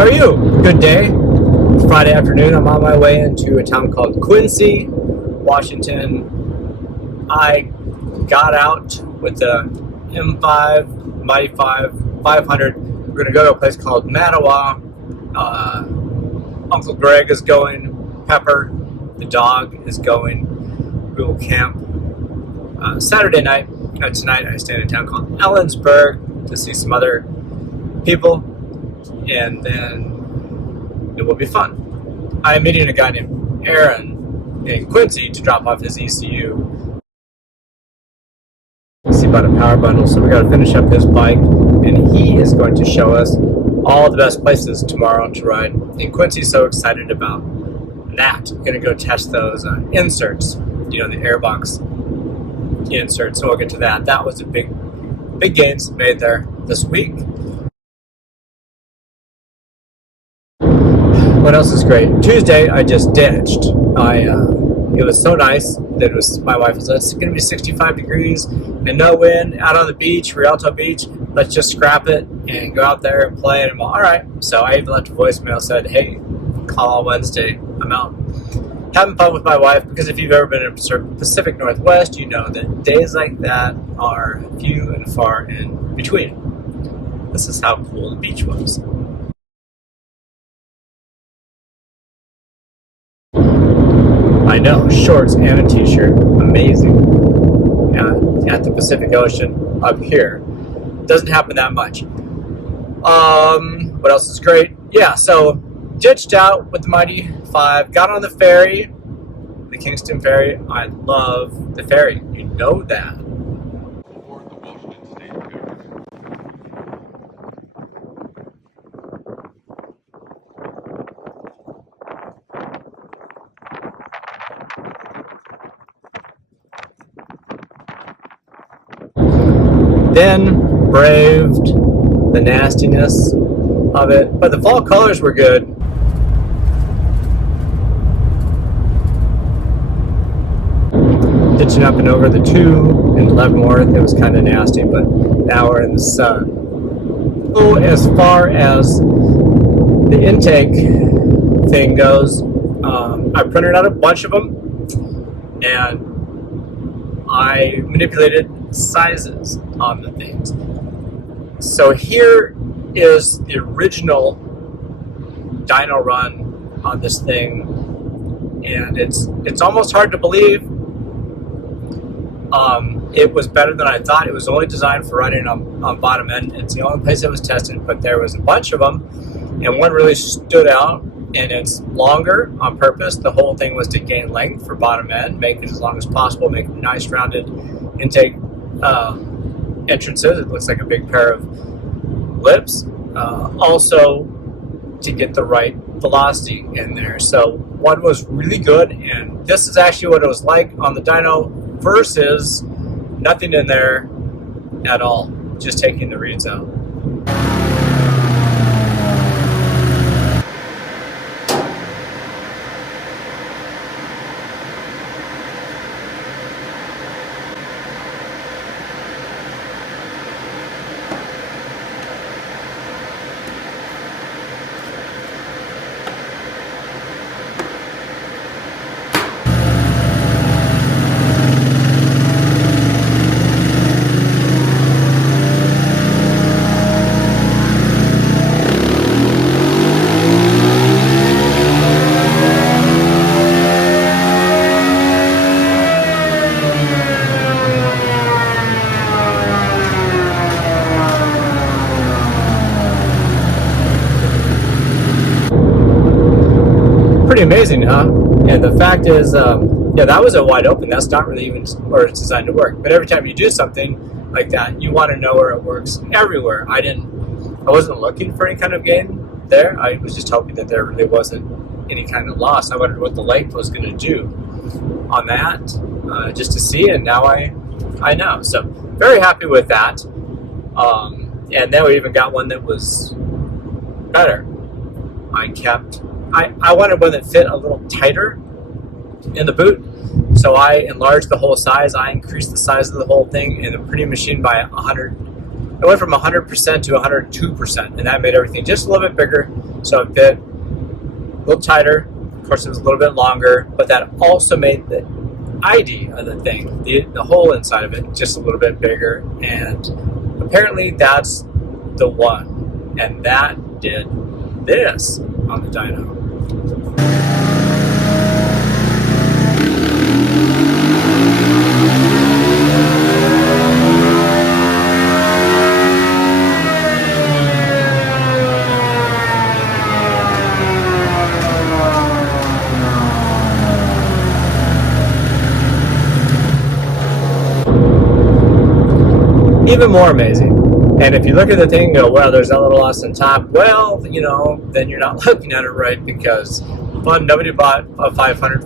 How are you? Good day. It's Friday afternoon. I'm on my way into a town called Quincy, Washington. I got out with the M5, Mighty 500. We're going to go to a place called Mattawa. Uncle Greg is going. Pepper, the dog, is going. We will camp Saturday night. Tonight I stay in a town called Ellensburg to see some other people, and then it will be fun. I am meeting a guy named Aaron in Quincy to drop off his ECU. See about a power bundle, so we got to finish up his bike, and he is going to show us all the best places tomorrow to ride in Quincy. So excited about that. I'm gonna go test those inserts, the airbox inserts. So we'll get to that. That was a big gains made there this week. What else is great? Tuesday, I just ditched. It was so nice that my wife was like, it's going to be 65 degrees and no wind out on the beach, Rialto Beach. Let's just scrap it and go out there and play. And I'm all right. So I even left a voicemail, said, hey, call on Wednesday. I'm out. Having fun with my wife, because if you've ever been in Pacific Northwest, you know that days like that are few and far in between. This is how cool the beach was. I know, shorts and a t-shirt, amazing. At the Pacific Ocean up here. Doesn't happen that much. What else is great? Yeah, so ditched out with the Mighty 5, got on the ferry, the Kingston ferry. I love the ferry, you know that. Then braved the nastiness of it, but the fall colors were good. Ditching up and over the 2 in Leavenworth, it was kind of nasty, but now we're in the sun. Oh, as far as the intake thing goes, I printed out a bunch of them, and I manipulated sizes on the things. So here is the original dyno run on this thing, and it's almost hard to believe. It was better than I thought. It was only designed for riding on bottom end. It's the only place it was tested, but there was a bunch of them, and one really stood out, and it's longer on purpose. The whole thing was to gain length for bottom end, make it as long as possible, make nice rounded intake entrances. It looks like a big pair of lips. Also to get the right velocity in there. So one was really good, and this is actually what it was like on the dyno versus nothing in there at all, just taking the reeds out. Pretty amazing, huh? And the fact is, yeah, that was a wide open. That's not really even where it's designed to work. But every time you do something like that, you want to know where it works everywhere. I wasn't looking for any kind of gain there. I was just hoping that there really wasn't any kind of loss. I wondered what the length was going to do on that, just to see, and now I know. So very happy with that. And then we even got one that was better. I wanted one that fit a little tighter in the boot, so I enlarged the whole size. I increased the size of the whole thing in a pretty machine by 100 It went from 100% to 102%, and that made everything just a little bit bigger, so it fit a little tighter. Of course, it was a little bit longer, but that also made the ID of the thing, the hole inside of it, just a little bit bigger, and apparently that's the one, and that did this on the dyno. Even more amazing. And if you look at the thing and go, well, there's that little loss on top, well, you know, then you're not looking at it right, because one, nobody bought a 500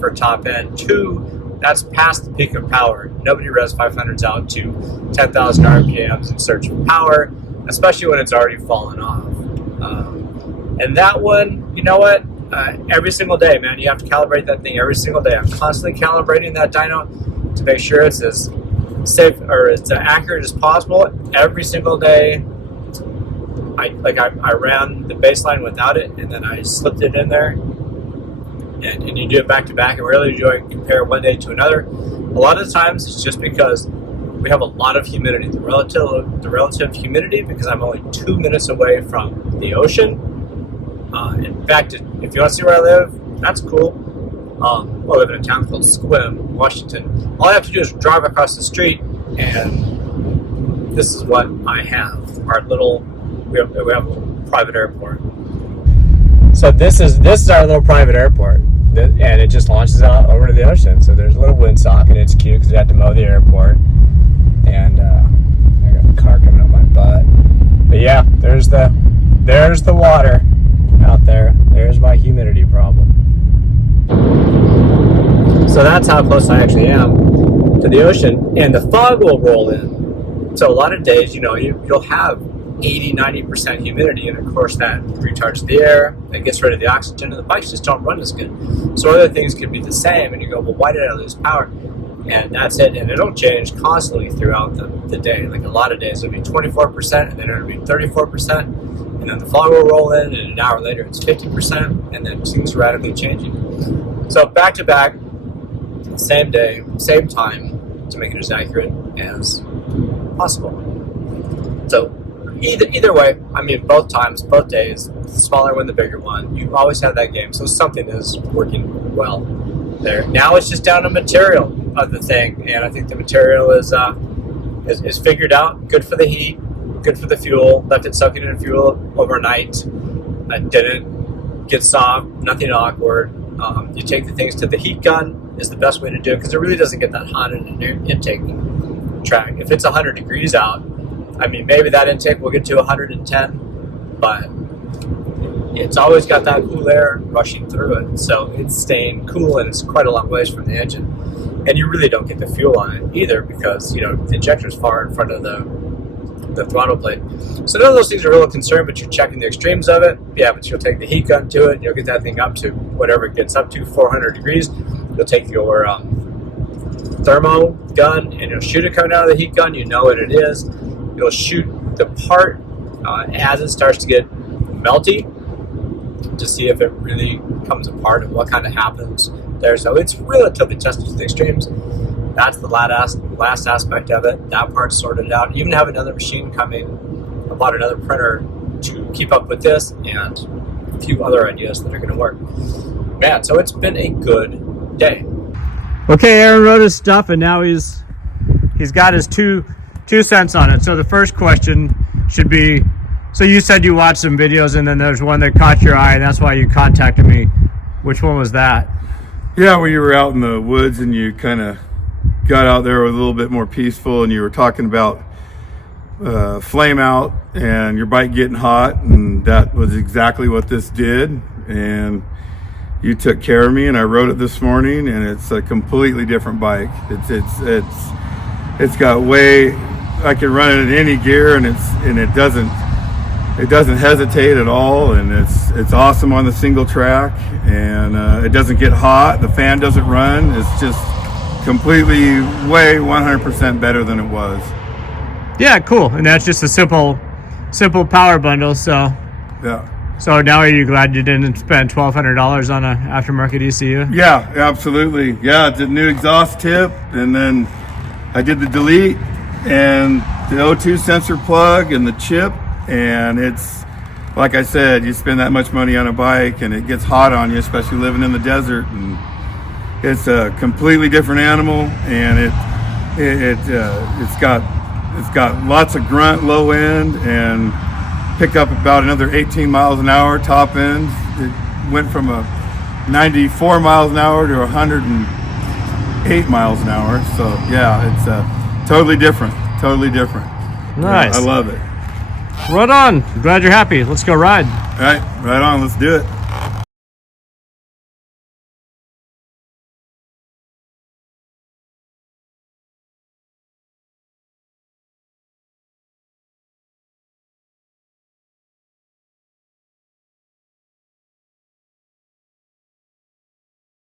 for top end. Two, that's past the peak of power. Nobody res 500s out to 10,000 RPMs in search of power, especially when it's already fallen off. And that one, you know what? Every single day, man, you have to calibrate that thing every single day. I'm constantly calibrating that dyno to make sure it's as safe or as accurate as possible every single day. I ran the baseline without it, and then I slipped it in there, and you do it back to back, and rarely do I compare one day to another. A lot of the times it's just because we have a lot of humidity, the relative humidity, because I'm only 2 minutes away from the ocean. In fact, if you want to see where I live, that's cool. I live in a town called Squim, Washington. All I have to do is drive across the street, and this is what I have. Our little, we have a little private airport. So this is our little private airport, and it just launches out over to the ocean. So there's a little windsock, and it's cute because you have to mow the airport. And I got a car coming up my butt. But yeah, there's the water out there. There's my humidity problem. So that's how close I actually am to the ocean, and the fog will roll in. So a lot of days, you know, you'll have 80-90% humidity, and of course that recharges the air, it gets rid of the oxygen, and the bikes just don't run as good. So other things could be the same, and you go, well, why did I lose power? And that's it, and it'll change constantly throughout the day. Like a lot of days it'll be 24%, and then it'll be 34%, and then the fog will roll in, and an hour later it's 50%, and then things are radically changing. So back to back, same day, same time, to make it as accurate as possible. So either way, I mean, both times, both days, the smaller one, the bigger one, you always have that game. So something is working well there. Now it's just down to material of the thing, and I think the material is figured out. Good for the heat, good for the fuel. Left it soaking in fuel overnight. I didn't get soft, nothing awkward. You take the things to the heat gun is the best way to do it, because it really doesn't get that hot in an intake track. If it's 100 degrees out, I mean, maybe that intake will get to 110, but it's always got that cool air rushing through it, so it's staying cool, and it's quite a long ways from the engine. And you really don't get the fuel on it either, because, you know, the injector's far in front of the throttle plate. So none of those things are a real concern, but you're checking the extremes of it. Yeah, but you'll take the heat gun to it, and you'll get that thing up to whatever it gets up to, 400 degrees. You'll take your thermo gun, and you'll shoot it coming out of the heat gun. You know what it is. You'll shoot the part as it starts to get melty to see if it really comes apart and what kind of happens there. So it's relatively tested to the extremes. That's the last aspect of it. That part's sorted out. Even have another machine coming. I bought another printer to keep up with this, and a few other ideas that are going to work. Man, so it's been a good day. Okay, Aaron wrote his stuff, and now he's got his two cents on it. So the first question should be, so you said you watched some videos, and then there's one that caught your eye, and that's why you contacted me. Which one was that? Yeah, when you were out in the woods and you kind of got out there a little bit more peaceful, and you were talking about flame out and your bike getting hot, and that was exactly what this did. And you took care of me, and I rode it this morning, and it's a completely different bike. It's got way, I can run it in any gear, and it doesn't hesitate at all, and it's awesome on the single track, and it doesn't get hot. The fan doesn't run. It's just completely way 100% better than it was. Yeah, cool. And that's just a simple power bundle. So Yeah. So now are you glad you didn't spend $1,200 on an aftermarket ECU? Yeah, absolutely. Yeah, it's a new exhaust tip, and then I did the delete and the O2 sensor plug and the chip, and it's, like I said, you spend that much money on a bike and it gets hot on you, especially living in the desert, and it's a completely different animal, and it's got lots of grunt low end and pick up about another 18 miles an hour top end. It went from a 94 miles an hour to 108 miles an hour. So yeah, it's totally different. Nice. Yeah, I love it. Right on. Glad you're happy. Let's go ride. All right on. Let's do it.